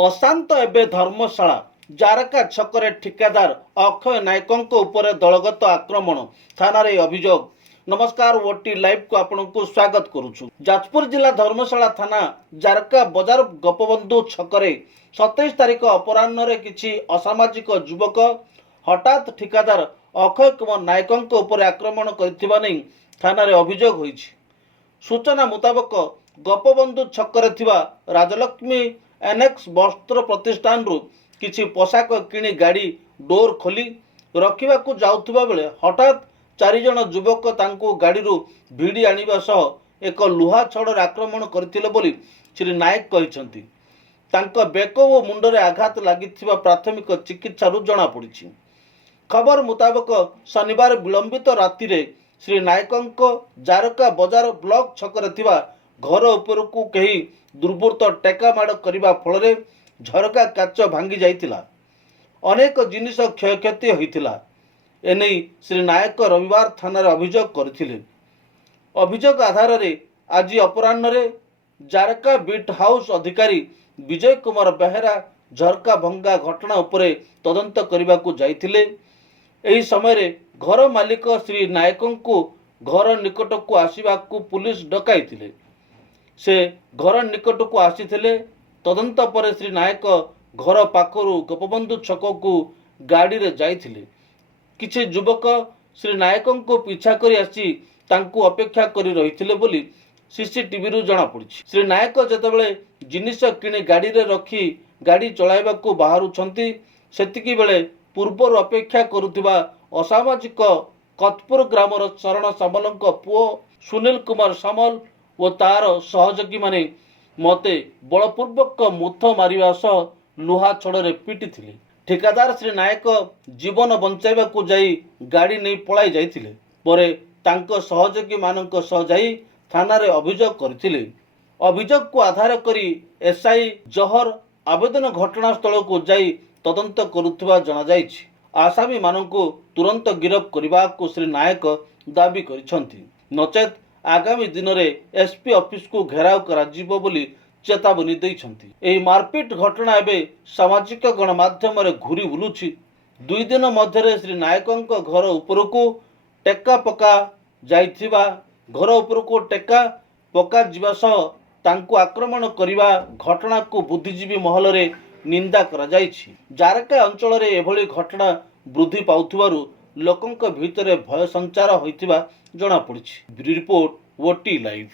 अशांत एबे धर्मशाला जारका छकरे ठिकादार अक्षय नायक उपरे दलगत आक्रमण थाना रे अभियोग। नमस्कार, ओटी लाइव को आपण को स्वागत करुछु। जाजपुर जिला धर्मशाला थाना जारका बजार गोपबंधु छकरे 27 तारिख अपराह्न रे किछि असामाजिक युवक हठात ठिकादार अक्षय कुमार नायक उपरे आक्रमण करथिबा नै थाना रे अभियोग होइछि। सूचना मुताबक गोपबंधु छकरे थिबा राजलक्ष्मी एनेक्स वस्त्र प्रतिष्ठान किछि पोशाक किणी गाड़ी डोर खोली रखिबाकू जाउथुबा बेले हठात 4 जण युवक तांको गाड़ी भिड़ी आनिबा सह एक लुहा छड़र आक्रमण करथिले बोली श्री नायक कहिसंती। तांको बेक ओ मुंडरे आघात लागिथिबा प्राथमिक चिकित्सा जना पड़िछि। खबर मुताबक शनिवार विलंबित राति रे श्री नायक जारका बजार ब्लॉक छकरे थिबा घर उपरकू कहीं दुर्बृत्त टेका माड़ करने फल झरका काच भांगी जाइतिला। अनेक जिनिस क्षयक्षति होइतिला। एने श्री नायक रविवार थाना अभियोग करथिले। अभियोग आधार रे आज अपराह्न रे जारका बीट हाउस अधिकारी विजय कुमार बेहेरा झरका भंगा घटना उपरे तदंत करने को जाइतिले। एही समय रे घर मालिक श्री नायक को घर निकट को आसीबाकू पुलिस डकाइतिले। से घर निकट को आसीथिले। तदंत पर श्री नायक घर पाखरु गोपबंधु छक को गाड़ी रे जाइथिले। किछि युवक श्री नायक को पीछा करी आसी तांको अपेक्षा करी रहिथिले बोली सीसीटीवी रु जणा पड़िछि। श्री नायक जेतेबेले जिनिस किणी गाड़ी रे रखी गाड़ी चलाइबा को बाहरुछंती सेतिकी बेले पूर्वर अपेक्षा करुथिबा असामाजिक कतपुर ग्रामर शरण सामलंक पुओ सुनील कुमार सामल ओ तार सहयोगी माने मते बलपूर्वक मुथ मारिबा सह लुहा छड़े पिटी थिले। ठिकादार श्री नायक जीवन बंचाइबा को जाई गाड़ी नहीं पलाई जाइथिले। परे तांको सहयोगी मानक सह जाई थाना रे अभियोग करथिले। अभियोग को आधार करी एसआई जहर आवेदन घटनास्थल को जाई तदंत करुथिबा जणा जाइछि। आसामी मानक तुरंत गिरफ करबा को श्री नायक दाबी करिसंती। नचेत आगामी दिन में एसपी ऑफिस को घेराव कराजिबो बोली चेतावनी दैछंती। एही मारपीट घटना एबे सामाजिक गणमाध्यम रे घुरी बुलुछि। 2 दिन मध्यरे श्री नायकंक घर उपरको टेका पका जाइथिबा घर उपरको टेका पका जिबा सह तांको आक्रमण करिबा घटना को बुद्धिजीवी महल रे निंदा करा जाइछि। जारका अंचल रे एभली घटना वृद्धि पाउथिबारु लोकंक भितरे भय संचार होइथिबा जणा पड़िछि। Report OT live.